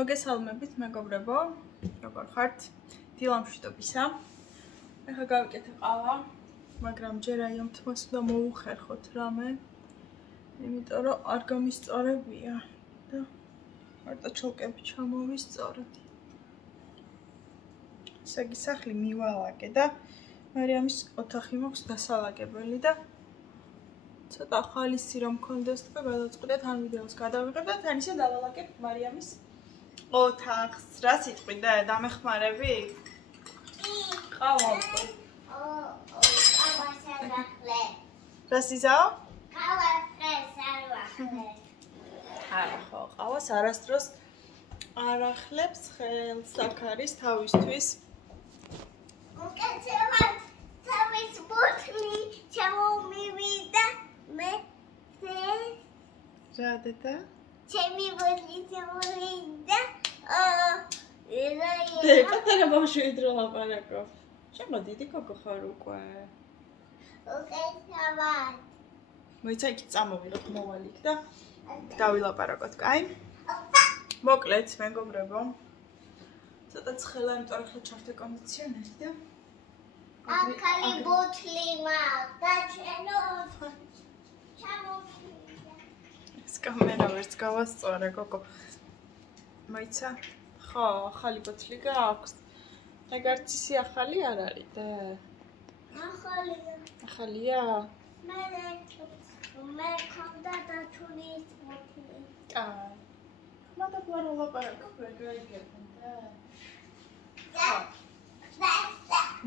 მოგესალმებით მეგობრებო, როგორ ხართ? დილამშვიდობისა. ეხლა გავიკეთე ყავა, მაგრამ ჯერ აი ამ თმას უნდა მოუხერხოთ რამე. იმიტომ რომ არ გამისწორებია და მარტო ჩოლკები ჩამოვისწორეთ. ესე იგი სახლი მივალაგე და მარიამის ოთახი მაქვს დასალაგებელი და ცოტა ხალისი რომ მქონდეს და გადავწყვიტეთ ამ ვიდეოს გადავიღებ და თან ისე დავალაგებ მარიამის ოთახს. რა სიტყვი და დამეხმარები? ყავა. ყავა სარახლე. რა სიზაო? ყავა სარახლე. არა ხო, ყავას არასდროს არ ახლებს ხელს აქ არის თავისთვის. უკეთება თავის ბოთლი ჩამომივიდა მე რა დედა? ჩემი ბოთლი ჩამომივიდა კატარა ბავშვი დრო ლაპარაკო. შემო დიდი გოგო ხარ უკვე. უკეთება მოიცა იქ წამოვიღოთ მოვალიქ და დავილაპარაკოთ, კაი? მოკლედ, მეგობრებო. ცოტა ცხელა, იმიტომ რომ ხელ ჩართე კონდიციონერი და აქალი ბოთლი მაქვს და ჩვენო ჩამოვიდა. ეს კამერა ვერც გავასწორე, გოგო. მოიცა? ხო, ახალი ბოთლი გააქვს. ეგ არც ისე ახალი არ არის და ახალია. ახალია? მე მქონდა დათულის ბოთლი. კაი. მაგრამ ვარ ლაპარაკობ, გაიგებენ და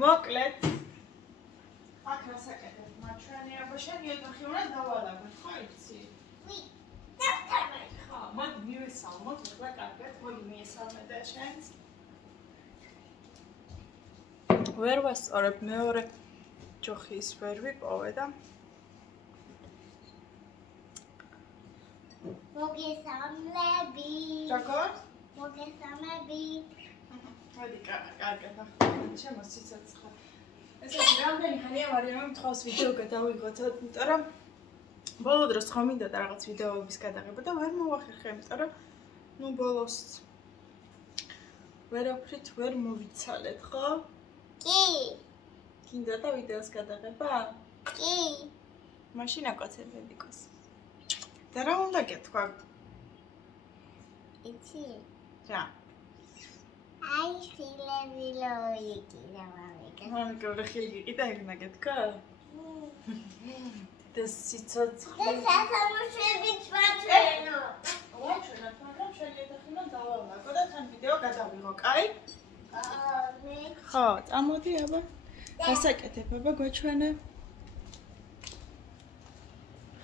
მოკლედ აქ რასაკეთებ? მაჩვენე აბაშენი ოთახი უნდა დავალაგოთ, ხო იცი? ხო, მოდი მივესალმოთ, ეხლა კარგად, მოდი მიესალმე და შენს. ვერ ვასწორებ, მეორე ჯოხის ვერ ვიპოვე და მოგესალმები. როგორ? მოგესალმები. მოდი კარგად ახლა ჩემო სიცოცხლე. ესე იგი რამდენი ხანია მარიამმა მთხოვს ვიდეო გადავიღოთ, იმიტომ რომ ბოლო დროს ხომ მინდოდა რაღაც ვიდეოების გადაღება და ვერ მოვახერხე, იმიტომ რომ ნუ ბოლოს ვერაფრით ვერ მოვიცალეთ, ხო? კი. გინდა და ვიდეოს გადაღება? კი. მაშინ აკოცებდი კოს. და რა უნდა გეთქვა? იცი? რა? აი ხილები ლოიკიდა მამიკა. მამიკა ხილი და ეგ უნდა გეთქვა? და სიცოცხლე. და სასამუშები ჩვენო. ვაჩვენოთ, მაგრამ შენი ოთახი უნდა დავალაგო და თან ვიდეო გადავიღო, კაი? მე ხო, წამოდი აბა. გასაკეთებ აბა გვაჩვენე.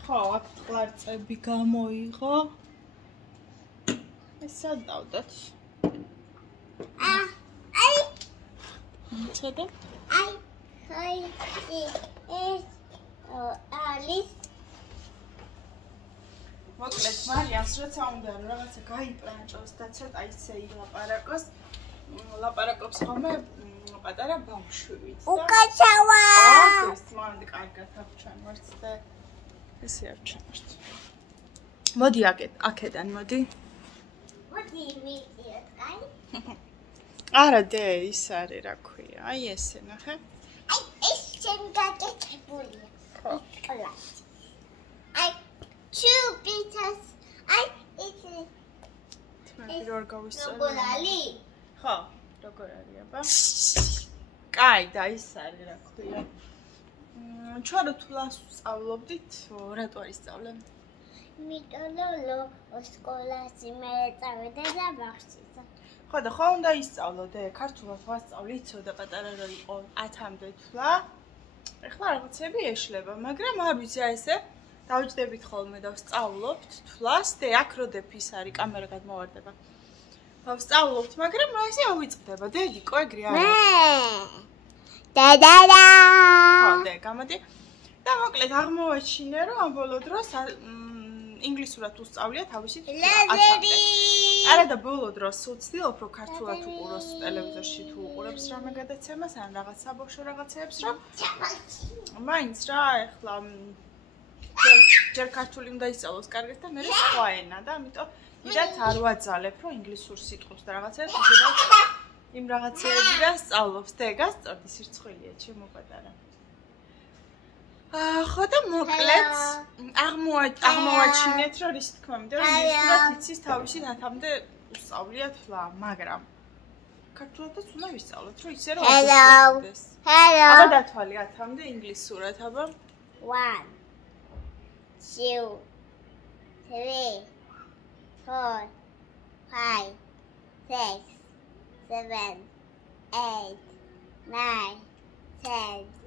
ხო, აქ ტყლარწები გამოიღო. ეს სადავდათ. აი მიცედა? აი ხაი ეს ალის მოკლედ, მარიამს როცა უნდა რომ რაღაცა გაიპრანჭოს და ცოტა ისე ილაპარაკოს, ლაპარაკობს ხოლმე პატარა ბავშვით და უკაცავა ეს მანდი კარგად აღჩამართ და ესე აღჩამართ. მოდი აქედან, მოდი. მოდი მიწიოთ, კაი? არა დე, ის არის რა ქვია. აი ესე ნახე. აი ეს ჩემ გაკეთებულია. ხო. კლას. აი ჩუბიცას აი იცი თმები რო არ გავისწორე. როგორ არის? ხო, როგორ არის აბა? კაი, და ის არის რა ქვია. ჩვენ რო თვლას ვსწავლობდით, რატო არის სწავლე? იმიტომ რომ სკოლაში მე წავედა და ბაღში. ხო და ხო უნდა ისწავლოდე, ქართულად ვასწავლე, იცოდა პატარა რო იყო 10-მდე თვლა. ეხლა რაღაცები ეშლება, მაგრამ არ ვიცი აი ესე დავიჯდებით ხოლმე და ვსწავლობთ თვლას და აქ როდეფ ის არის, კამერა გადმოვარდება. ვსწავლობთ, მაგრამ ესე ავიწყდება, დედიკო ეგრე არის. დადადა. ხო, და გამოდი. და მოკლედ აღმოვაჩინე, რომ ამ ბოლო დროს ინგლისურად უსწავლია თავისი ლაზერი. არა და ბოლო დროს უცდილობ რომ ქართულად უყუროს ტელევიზორში თუ უყურებს რამე გადაცემას ან რაღაც საბავშვო რაღაცეებს რომ მაინც რა ეხლა ჯერ ქართული უნდა ისწავლოს კარგად და მე სხვა ენა და ამიტომ დიდად არ ვაძალებ, რომ ინგლისურ სიტყვებს და რაღაცებს ისედაც იმ რაღაცეებიდან სწავლობს. დი, გასწორდი სირცხვილია, ჩემო პატარა. ხო და მოკლედ აღმოვაჩინეთ, რომ რის თქმა უნდა, ინგლისურად იცის თავისი თათამდე უსწავლია თვლა, მაგრამ ქართულადაც უნდა ვისწავლოთ, რომ ისე რომ აღწევდეს. აბა დათვალე 10-მდე ინგლისურად, აბა. 1 2 3 4 5 6 7 8 9 10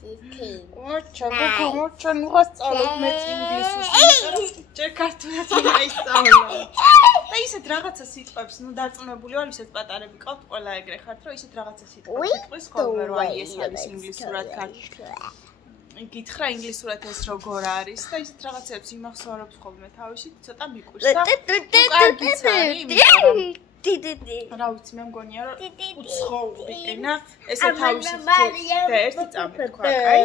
ოჩა, გოგო, ნუ სწავლობ მე ინგლისურს. ჯერ ქართულად აისწავლა. და ისეთ რაღაცა სიტყვებს, ნუ დარწმუნებული ვარ, ისეთ პატარები ყავთ, ყველა ეგრე ხართ, რომ ისეთ რაღაცა სიტყვებს იტყვის ხოლმე, რომ აი ეს არის ინგლისურად ქართულად. გითხრა ინგლისურად ეს როგორ არის და ისეთ რაღაცებს იმახსოვრებს ხოლმე თავისით, ცოტა მიკვირს და კარგიც არის, რა ვიცი, მე მგონია, რომ უცხოური ენა, ესე თავისით და ერთი წამი თქვა, კაი?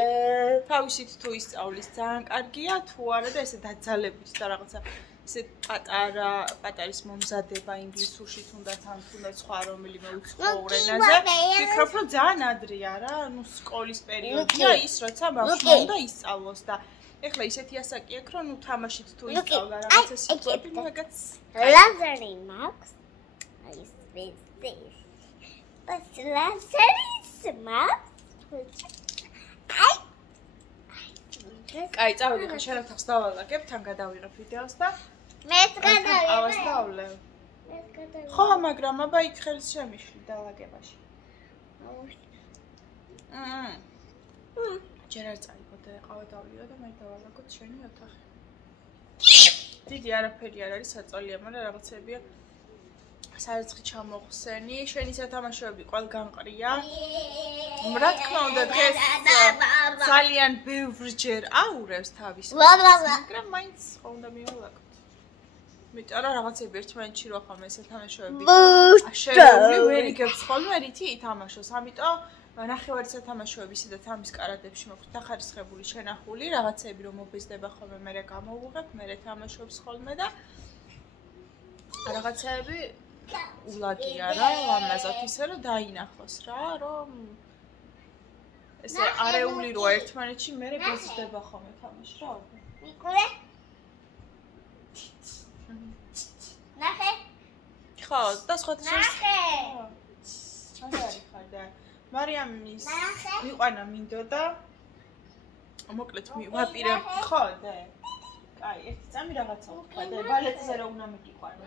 თავისით თუ ისწავლის ძალიან კარგია, თუ არა და ესე დაძალებით და რაღაცა ესე პატარის მომზადება ინგლისურში თუნდაც ან თუნდაც სხვა რომელიმე უცხოურ ენაზე, ვფიქრობ, რომ ძალიან ადრეა რა, ნუ სკოლის პერიოდია ის, როცა ბავშვმა უნდა ისწავლოს და ეხლა ისეთი ასაკი აქვს, რომ ნუ თამაშით თუ ისწავლა რაღაცა სიტყვები, ნუ ეგაც ლაზერი მაქვს. But Lazarus maps. კაი, წავედი ხო შენ თავს დავალაგებ, თან გადავიღებ ვიდეოს და მეც გადავიღებ. ავასწავლე. ხო, მაგრამ აბა იქ ხელს შემიშლი დალაგებაში. ჯერ არ წაიღოთ ეყავა დავლიო და მე დავალაგოთ შენი ოთახი. დიდი არაფერი არ არის საწოლია, მაგრამ რაღაცებია სარეცხი ჩამოხსენი, შენი სათამაშოები ყველგან ყრია. რა თქმა უნდა, დღეს ძალიან ბევრჯერ აურევს თავის. მაგრამ მაინც ხო უნდა მივალაგოთ. იმიტომ რომ რაღაცები ერთმანეთში რო ხომ ეს სათამაშოები. შერეული ვერ იგებს ხოლმე რითი ითამაშოს. ამიტომ ნახევარი სათამაშოები ისედაც ამის კარადებში მოგვთ დახარისხებული შენახული, რაღაცები რომ მობეზდება ხოლმე, მე გამოვუღებ, მე თამაშობს ხოლმე და რაღაცები ულაგია რა, ამაზოთ ისე რომ დაინახოს რა, რომ ესე არეული რო ერთმანეთში მე ბეზდება ხოლმე თამაში რა. მიკურე? ნახე? ხო, და სხვათა შორის ნახე. მაგარი ხარ და მარიამის მიყვანა მინდოდა. მოკლედ ვაპირებ, ხო და კაი, ერთი წამი რაღაცა ვთქვა და ბალეტზე რა უნდა მიგიყვანა.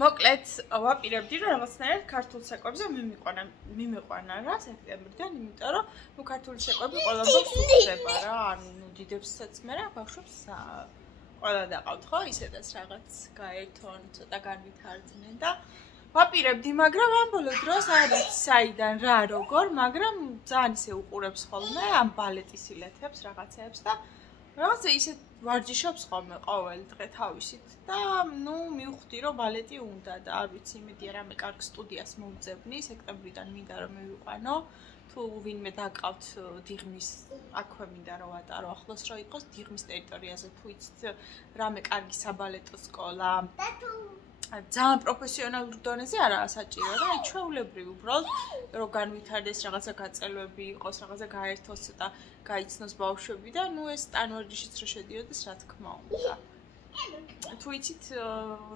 მოკლედ ვაპირებდი რომ რაღაცნაირად ქართულ საკვებზე მიმიყვანა რა სექტემბრიდან, იმიტომ რომ ნუ ქართული საკვები ყველა გვხდება რა, ანუ დიდებსაც მე რა ბავშვებს ყველა დაყავთ ხო, ისედაც რაღაც გაერთონ, ცოტა განვითარდნენ და ვაპირებდი, მაგრამ ამ ბოლო დროს არ ვიცი საიდან რა როგორ, მაგრამ ძალიან ისე უყურებს ხოლმე ამ ბალეტის ილეთებს რაღაცეებს და რაღაცა ისე ვარჯიშობს ხოლმე ყოველ დღე თავისით და ნუ მივხვდი რომ ბალეტი უნდა და არ ვიცი იმედია რამე კარგ სტუდიას მოვძებნი სექტემბრიდან მინდა რომ მივიყვანო თუ ვინმე დაკავთ დიღმის აქვე მინდა რომ ვატარო ახლოს რომ იყოს დიღმის ტერიტორიაზე თუ იცით რამე კარგი საბალეტო სკოლა ძალიან პროფესიონალურ დონეზე არაა საჭირო და აი ჩვეულებრივ უბრალოდ რომ განვითარდეს რაღაცა გაწელვები იყოს რაღაცა გაერთოს და გაიცნოს ბავშვები და ნუ ეს სტანვარჯიშიც რო შედიოდეს რა თქმა უნდა თუ იცით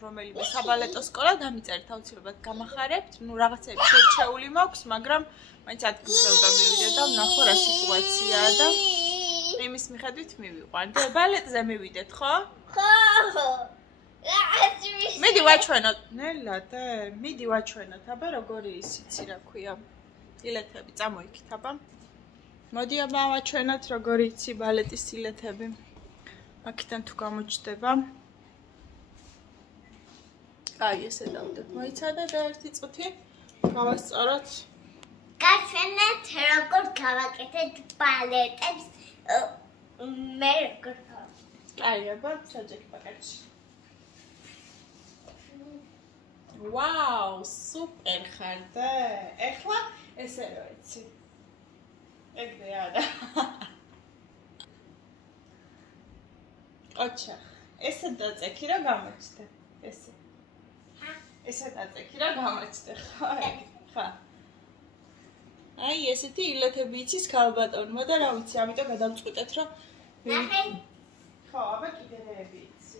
რომელიმე საბალეტო სკოლა დამიწერთ აუცილებლად გამახარებთ ნუ რაღაცები შერჩეული მაქვს მაგრამ მაინც ადგილზე უნდა მივიდე და ვნახო რა სიტუაციაა და იმის მიხედვით მივიყვან და ბალეტზე მივიდეთ ხო ხო მიდი ვაჩვენოთ ნელა და მიდი ვაჩვენოთ აბა როგორი იცი რა ქვია ილეთები წამოიქით აბა მოდი აბა ვაჩვენოთ როგორი იცი ბალეტის ილეთები აქედან თუ გამოჩნდება აი ესე დავდეთ მოიცადა და ერთი წუთი გავასწოროთ გაჩვენეთ როგორ გავაკეთეთ ბალეტებს მე როგორ აი აბა საჯექი პაკეტში Wow, super ხარ და ეხლა ესე რო იცი. ეგრე არა. ოჩა. ესე დაწექი რა გამოჩნდა. ესე. ესე დაწექი რა გამოჩნდა. ხა. აი ესეთი ილეთები იცის ქალბატონმა და რა ვიცი, ამიტომ გადავწყვიტეთ რომ ნახე. ხო, აბა კიდე რეები იცი.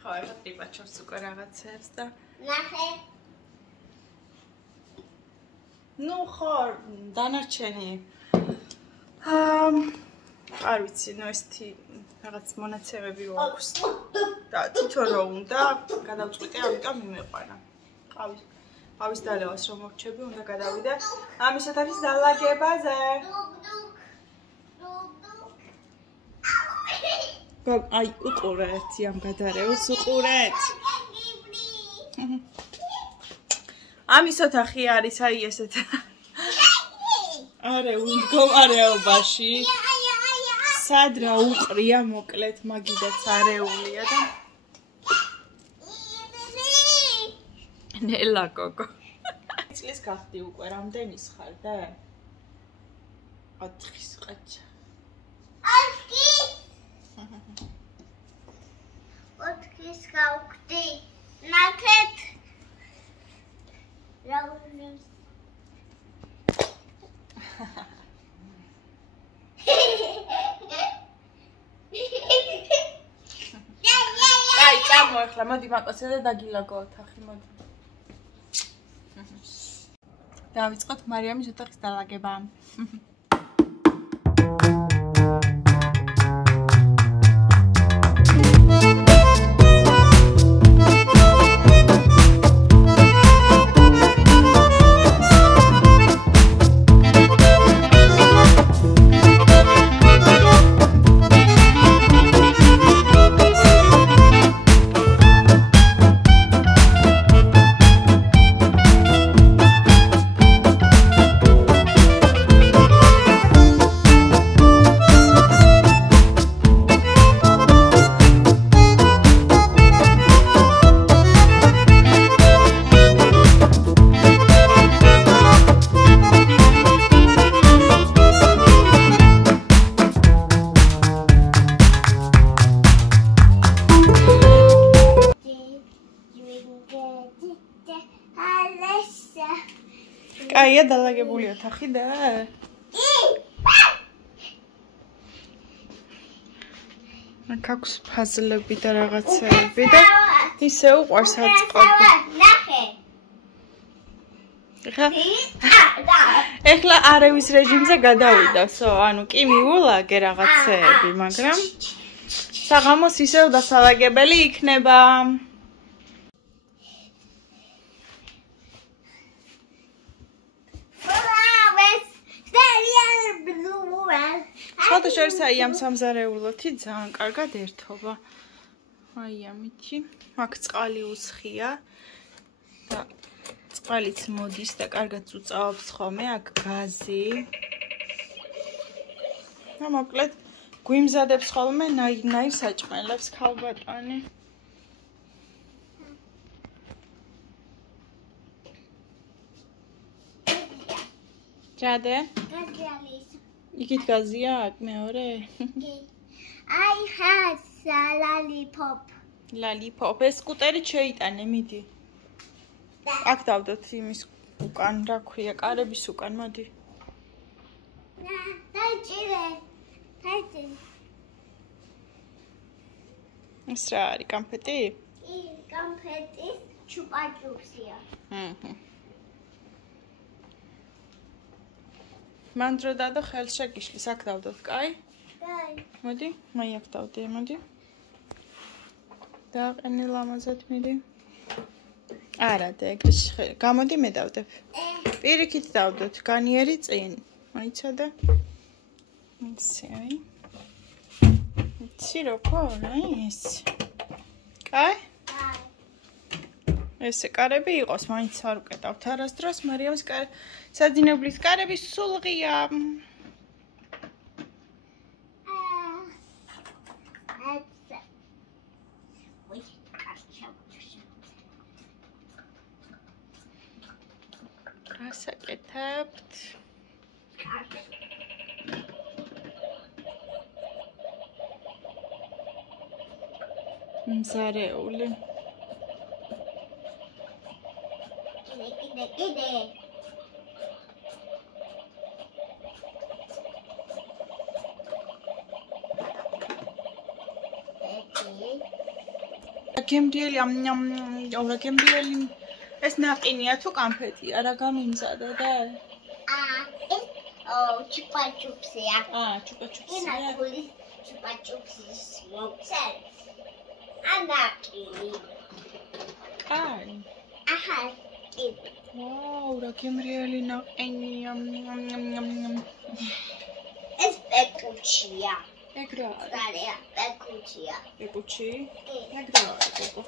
ხო, ეხლა ტრიპაჩობს უკვე რაღაცებს და ნახე. ნუ ხო, დანარჩენი. არ ვიცი, ნუ ესეთი რაღაც მონაცემები აქვს. და თვითონ რო უნდა გადავწყვიტე, ამიტომ მიმეყვანა. ყავის დალევას რომ მოვჩები, უნდა გადავიდე. ამისათ არის დალაგებაზე. აი, უყურეთ ამ გადარეულს, უყურეთ. ამის ოთახი არის აი ესეთ. არე, მდგომარეობაში. სად რა უყრია, მოკლედ, მაგიდაც არეულია და ნელა გოგო. წლის გახდი უკვე, რამდენის ხარ და? 4-ის ყაჩა. 4-ის გავხდი. ნახეთ. რა უნდა აი, წამოეხლა, მოდი მაკოცე და დაგილაგო ოთახი, მოდი. დავიწყოთ მარიამის ოთახის დალაგება. კაია დალაგებული ოთახი და აქ აქვს ფაზლები და რაღაცები და ისე უყვარს აწყობა. ნახე. ეხლა არევის რეჟიმზე გადავიდასო, ანუ კი მიულაგე რაღაცეები, მაგრამ საღამოს ისევ დასალაგებელი იქნება. სხვათა შორის აი ამ სამზარეულოთი ძალიან კარგად ერთობა. აი ამითი. აქ წყალი უსხია და წყალიც მოდის და კარგად უწავობს ხოლმე აქ გაზი. და მოკლედ გვიმზადებს ხოლმე ნაირ საჭმელებს ქალბატონი. ჯადე? იქით გაზია აქ მეორე? I have lollipop. Lollipop. ეს სკუტერით შეიტანე, მიდი. აქ დავდოთ იმის უკან, რა ქვია, კარების უკან, მოდი. დაჭირე. დაჭირე. ეს რა არის, კონფეტი? კონფეტის ჩუპა-ჩუპსია. მან დრო დადო ხელს შეგიშლის, აქ დავდოთ, კაი? კაი. მოდი, მაი აქ დავდე, მოდი. დააყენე ლამაზად მიდი. არა და ეგრე გამოდი მე დავდებ. პირიქით დავდოთ, განიერი წინ. მაიცადა. იცი, აი. იცი როგორ, აი ეს. კაი? კაი. ესე კარები იყოს, მაინც არ უკეტავთ არასდროს, მარიამის საძინებლის კარები სულღია. გასაკეთებთ. მზარეული. კიდე. გემრიელი რა გემრიელი ეს ნაყინია თუ კამფეტია რა გამიმზადა და ჩუპა-ჩუპსია. ჩუპა-ჩუპსია. ჩუპა-ჩუპსის მოხსენ. ანაკინი. კაი. აჰა. ვაუ, რა გემრიელი ნაყინია. ეს პეკუჩია. ეგ რა არის? პეკუჩია. პეკუჩი? ეგ რა არის პეკუ?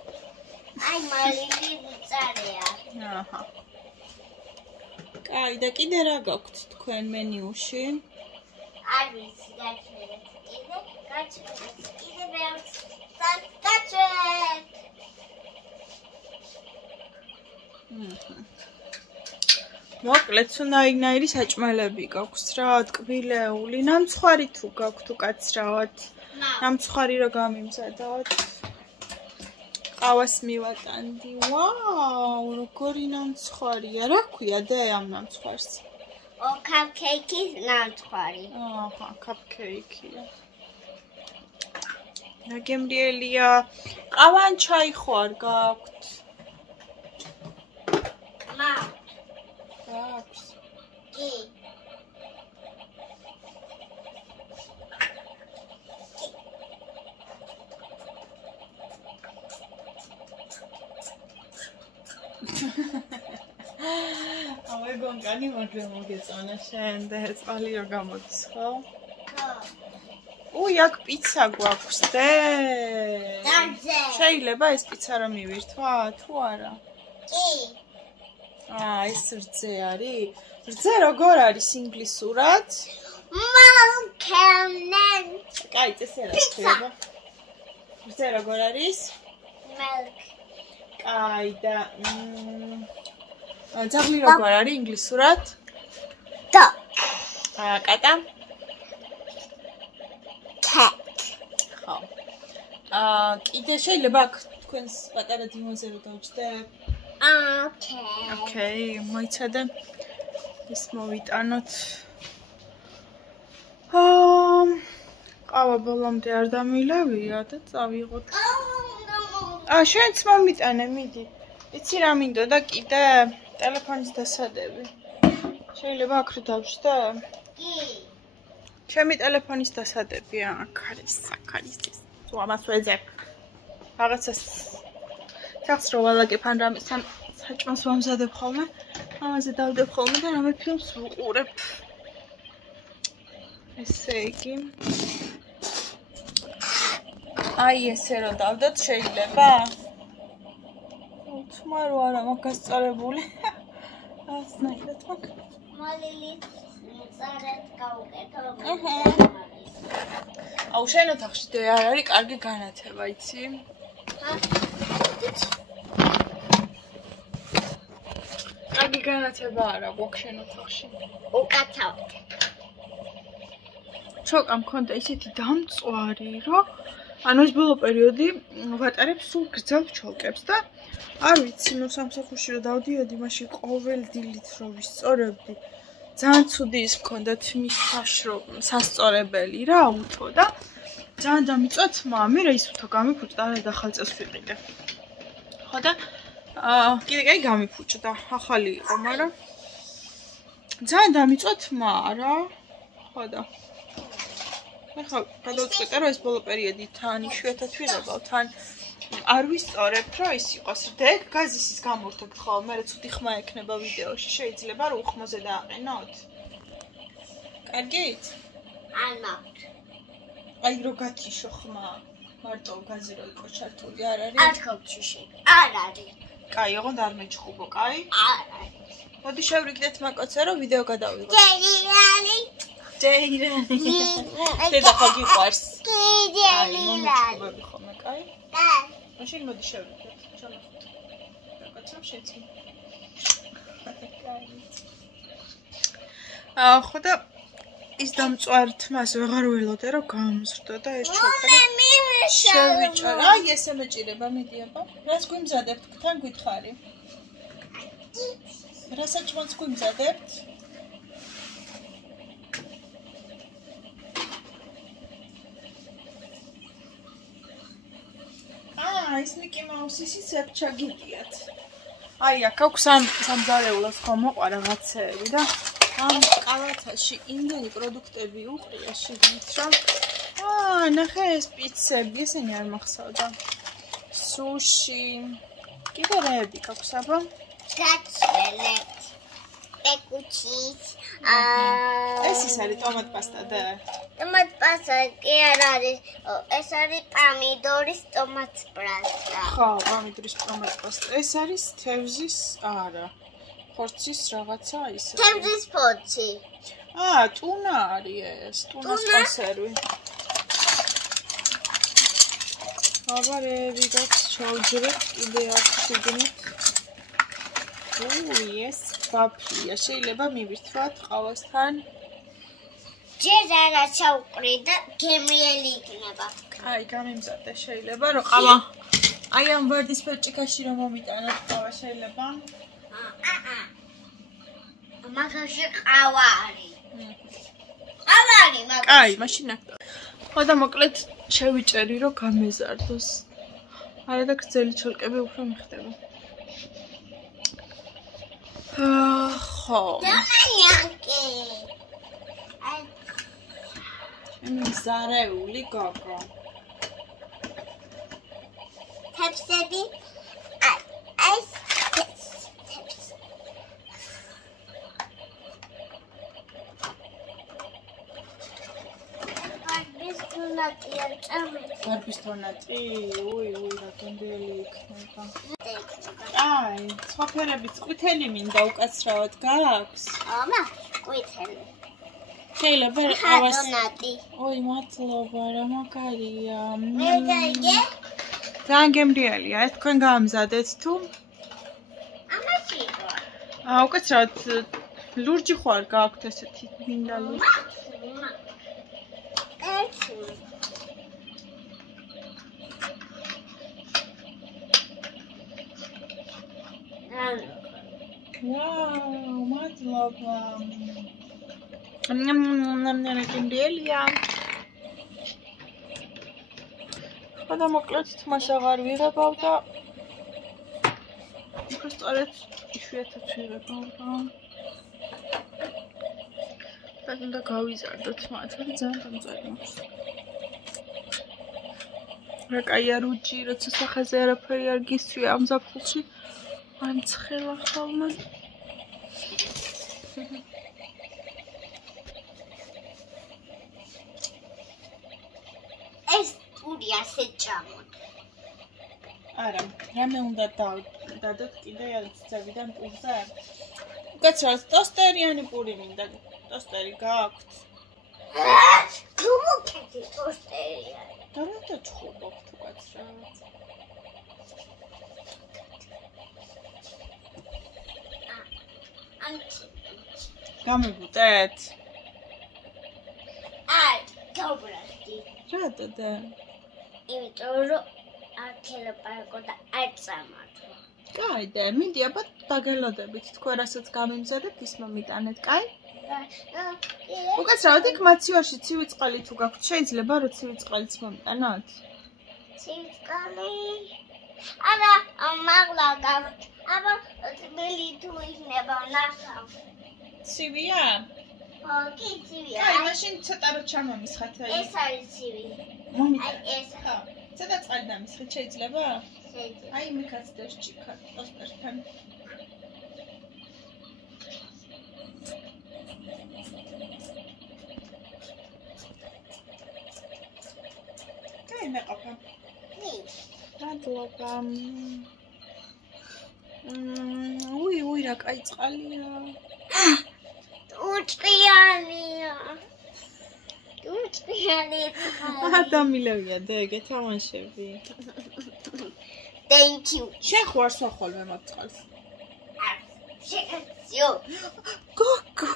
აი მალინი მწარეა. აჰა. კაი, და კიდე რა გაქვთ თქვენ მენიუში? არ ვიცი, გაჩვენეთ. კიდე ბევრს გაჩვენეთ. მოკლედ, სუნაიგნაირი საჭმელები გაქვს რა, ტკბილეული, ნამცხვარი თუ გაქვთ უკაცრავად. ნამცხვარი რა გამიმზადოთ? ყავას მივატანდი. ვაუ, როგორი ნამცხვარია. რა ქვია დე ამ ნამცხვარს? კაპკეიკის ნამცხვარი. აჰა, კაპკეიკია. რა გემრიელია. ყავან ჩაი ხო არ გაქვთ? გაქვს. კი. ავე გონგანი მოგეწონა შენ და წყალი რა გამოდის ხო? ხო. აქ პიცა გვაქვს დე. შეიძლება ეს პიცა რა მივირთვა თუ არა? კი. ეს რძე არის? რძე როგორ არის ინგლისურად? Milk. კაი, წესე რა ხდება? რძე როგორ არის? Milk. კაი და ძაღლი როგორ არის ინგლისურად? Duck. კატა? Cat. ხო. კიდე შეიძლება თქვენს პატარა დიმონზე რომ დავჭდე? Okay, მოიცადე. ის მოვიტანოთ. ყავა ბოლომდე არ დამილევია და წავიღოთ. შენც მომიტანე, მიდი. იცი რა მინდოდა კიდე? ტელეფონის დასადები. შეიძლება აქ რო დავშდე? კი. ჩემი ტელეფონის დასადები აქ არის, ეს. თუ ამას ვეძებ. რაღაცას თავს რო ვალაგებ ან რამე საჭმელს ვამზადებ ხოლმე, ამაზე დავდებ ხოლმე და რამე ფილმს ვუყურებ. ესე იგი. აი ესე რო დავდოთ შეიძლება? თუმარო არა მაქვს გასწორებული. ასნაირად მაქვს. მოლილით მწარეთ გავუკეთო. აუ შენ ოთახში დე არ არის კარგი განათება, იცი? კარგი განათება არა გვაქვს შენ ოთახში. უკაცავთ. ჩოკა მქონდა ისეთი დამწვარი, რომ ანუ ეს ბოლო პერიოდი ვატარებ სულ გრძელ ჩოლკებს და არ ვიცი, ნუ სამსახურში რომ დავდიოდი, მაშინ ყოველ დილით რომ ვისწორებდი, ძალიან ცუდი ის მქონდა თმის საშრო სასწორებელი რა უთო და ძალიან დამიწვა თმა, მე რა ის უთო გამიფუჭდა და ახალ წელს ვიყიდე. ხო და კიდე კაი გამიფუჭდა, ახალი იყო, მაგრამ ძალიან დამიწვა თმა რა. ხო და ახლა გადავწყვიტე რომ ეს ბოლო პერიოდი თან იშვიათად ვიღებავ, თან არ ვისწორებ რომ ის იყოს რდექ გაზისის გამორთებ ხოლმე, მე ცუდი ხმა ექნება ვიდეოში, შეიძლება რომ უხმოზე დააყენოთ? კარგით? არ მაქვს. აი რო გათიშო ხმა, მარტო გაზი რო იყო ჩართული, არ არის? არ გავჩიში. არ არის. კაი, ოღონდ არ მეჩხუბო, კაი? არ არის. მოდი შევრიგდეთ მაკოცე რომ ვიდეო გადავიღოთ. ჯერიანი. ჯეირანი. დედა ხო გიყვარს? ჯერიანი. მომეჩხუბები ხოლმე, კაი? კაი. მაშინ მოდი შევრიგდეთ. ჩამოხოთ. მაკოცემ შეცი. ხო და ის დამწვარ თმას ვეღარ ველოდე რომ გამზრდო და ეს ჩოქა. შევიჭერ. აი ესე მეჭირება, მიდი აბა. რაც გვიმზადებთ, თან გითხარი. რასაც მოც გვიმზადებთ? ის მიკი მაუსის ისეთ ჩაგიდიათ. აი, აქ აქვს სამზარეულოს ხომ რაღაცეები და ამ კალათაში იმდენი პროდუქტები უყრია შიგნით, რომ ნახე ეს პიცები, ესენი არ მახსოვდა. სუში. კიდე რაები გაქვს აბა? გაცველებთ. ეკუჩის. ეს ის არის ტომატ პასტა და ტომატ პასტა კი არ არის. ეს არის პომიდორის ტომატ პასტა. ხო, პომიდორის ტომატ პასტა. ეს არის თევზის, არა. ხორცის რაღაცა ისე. თევზის ფოცი. ტუნა არის ეს, ტუნას კონსერვი. აბარები გაქვს ჩაუჯერეთ, კიდე აქვს შიგნით. ეს ვაფლია, შეიძლება მივირთვათ ყავასთან. ჯერ არა ჩაუყრი და გემრიელი იქნება. აი, გამიმზადე შეიძლება, რომ ყავა. აი ამ ვარდისფერ ჭიქაში რომ მომიტანოთ ყავა შეიძლება. მაგაში ყავა არის. ყავა არის, მაგრამ აი, მაშინ აქ. ხო და მოკლედ შევიჭერი რომ გამეზარდოს. არა და გრძელი ჩოლკები უფრო მიხდება. ხო. დამანიაკი. ზარეული გოგო. თებსები. ეს გარბის თონატი, უი, რა გემრიელი იქნება. აი, სხვა ფერებიც ყვითელი მინდა უკაცრავად გაქვს? ყვითელი. შეიძლება ყავას. დონატი. ოი, მადლობა, რა მაგარია. მე გაიგე? ძალიან გემრიელია, ეს თქვენ გაამზადეთ თუ? ამაში იყო. უკაცრავად ლურჯი ხო არ გააქვთ ესეთი მინდა ლურჯი. ვაუ, მადლობა. გემრიელია. ხო და მოკლედ თმას აღარ ვიღებავ და უფრო სწორედ იშვიათად ვიღებავ და უნდა გავიზარდოთ მათ, ძალიან დამწვარი მაქვს. რა კაია რუჯი, როცა სახეზე არაფერი არ გისვია ამ ზაფხულში. ან ცხელა ხოლმე. ეს პური ასე ჭამოთ. არა, რამე უნდა დადოთ კიდე ცევიდან პურზე. უკაცრავად ტოსტერიანი პური მინდა. ტოსტერი გააქვთ? თუ მოკედი ტოსტერიანი. და რა ჩხუბობთ უკაცრავად? გამიგუტეთ? აი, გაუბრალდი. რა და? იმიტომ რომ აქელაპარაკო და არ წამართვა. კაი და მინდი აბა დაგელოდებით თქვენ რასაც გამიმზადეთ ის მომიტანეთ, კაი? უკაცრავად იქ მაცივარში ცივი წყალი თუ გაქვთ, შეიძლება რომ ცივი წყალიც მომიტანოთ? ცივი წყალი? არა, მაღლა გაქვთ. აბა თბილი თუ იქნება ნახავ. ცივია? ხო, კი ცივია. კაი, მაშინ ცოტა რო ჩამომისხათ აი. ეს არის ცივი. მომიტანე. აი ეს. ხო. ცოტა წყალი დამისხეთ, შეიძლება? შეიძლება. აი მიქაც დაშჭიქა ტოსტერთან. კაი, მეყაფა. მადლობა. უი, რა კაი წყალია. უწყიანია. უწყიანი წყალი. დამილევია და გეთამაშები. Thank you. შენ ხო არ სვახოლმე მაგ წყალს? შეგაციო. გოგო.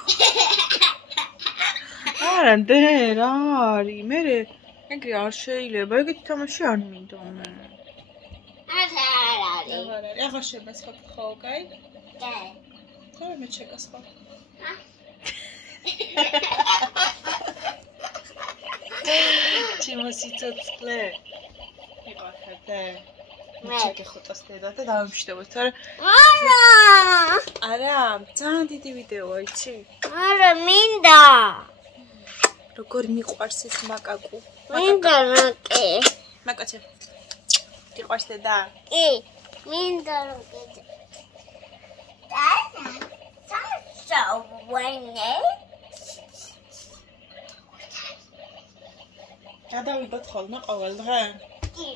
არა, ნდე, რა არის? მე ეგრე არ შეიძლება, ეგეთი თამაში არ მინდა მე. არ არის. აღარ შემესხოთ ხო, კაი? და. ხომ მე შეგასხო. ჩიმოსიცოცხლე. იყახეთე. მე შეგეხუტოს დედა და დავიმშვიდობოთ, არა? არა, ძალიან დიდი ვიდეოა, იცი? არა, მინდა. როგორ მიყვარს ეს მაკაკუ? მინდა როკე. მაკაცე. გიყვარს დედა? კი, მინდა როკე. და ვენე. გადავიდოთ ხოლმე ყოველ დღე? კი.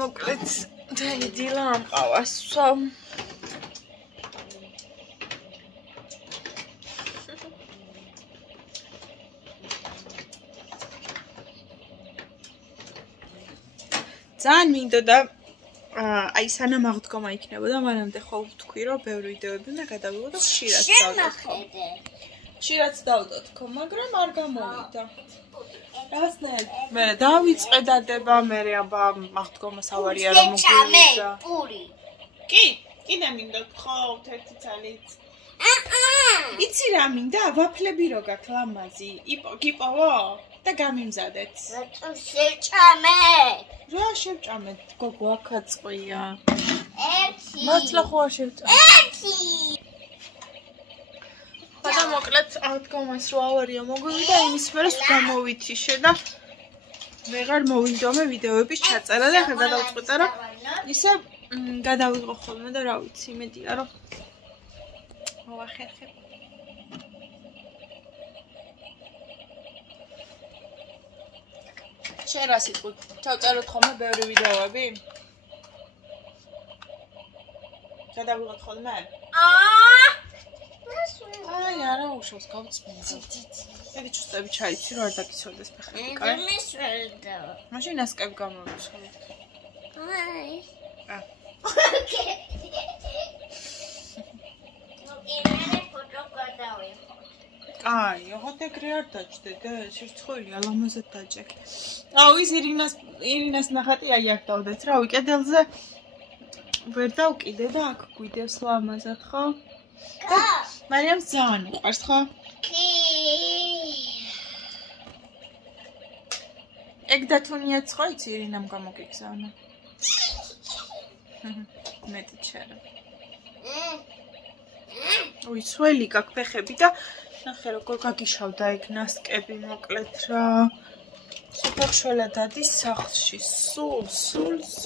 მოკლედ, მთელი დილა ამყავს სვა. ძალიან მინდოდა აი სანამ აღდგომა იქნებოდა, მანამდე ხო ვთქვი, რომ ბევრი ვიდეოები უნდა გადავიღო და ხშირად დავდოთ. ხშირად დავდოთ ხო, მაგრამ არ გამოვიდა. რასნაირად? მე დავიწყე დადება, მე აბა აღდგომას ავარია რომ მოგვივიდა. პური. კი, კიდე მინდა ხო, ერთი ძალით. იცი რა მინდა? ვაფლები რო გაქვს ლამაზი, იპოვო და გამიმზადეთ. შეჭამე. რა შევჭამეთ? გოგო აქა წყვია. ერთი. მართლა ხო არ შევჭამე? ერთი. და მოკლედ აღდგომას რო ავარია მოგვივიდა, იმის მერე გამოვითიშე და ვეღარ მოვინდომე ვიდეოების ჩაწერა და ახლა გადავწყვიტე რომ ისე გადავიღო ხოლმე და რა ვიცი, იმედია რომ მოვახერხებ. შენ რა სიტყვი? ჩავწეროთ ხოლმე ბევრი ვიდეოები? გადავიღოთ ხოლმე? აი, არა უშავს გავწმინდა. ეგ ჩუსტები ჩაიცი რომ არ დაგიცოდეს ფეხები, კაი? მისვერდა. მაშინ ასკები გამოვიცხოთ. აი. ა. მოკინე ფოტო გადავიღო. აი, ოღონდ ეგრე არ დაჭდე, შერცხოვილია ლამაზად დაჭეკ. აუ, ის ირინას ნახატი აი აქ დავდეთ რა, ვიკედელზე ვერ დავკიდე და აქ გვიდევს ლამაზად, ხო? მარიამს ძალიან უყვარს, ხო? კი. ეგ დათუნიაც ხო იცი ირინამ გამოგიგზავნა. მეტი ჩერა. ой, სველი გაქვს ფეხები და ნახე როგორ გაგიშავდა ეგ ნასკები მოკლედ რა. სუფერშველა დადის სახლში. სულ.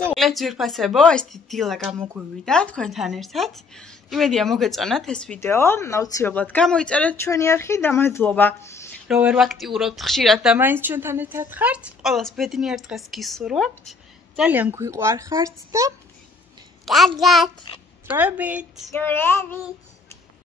მოკლედ ძვირფასებო, ეს დილა გამოგვივიდა თქვენთან ერთად. იმედია მოგეწონათ ეს ვიდეო, აუცილებლად გამოიწერეთ ჩვენი არხი და მადლობა რომ ვერ ვაქტიურობთ ხშირად და მაინც ჩვენთან ერთად ხართ. ყველას ბედნიერ დღეს გისურვებთ. ძალიან გვიყვარხართ და კარგად. დროებით. დროებით.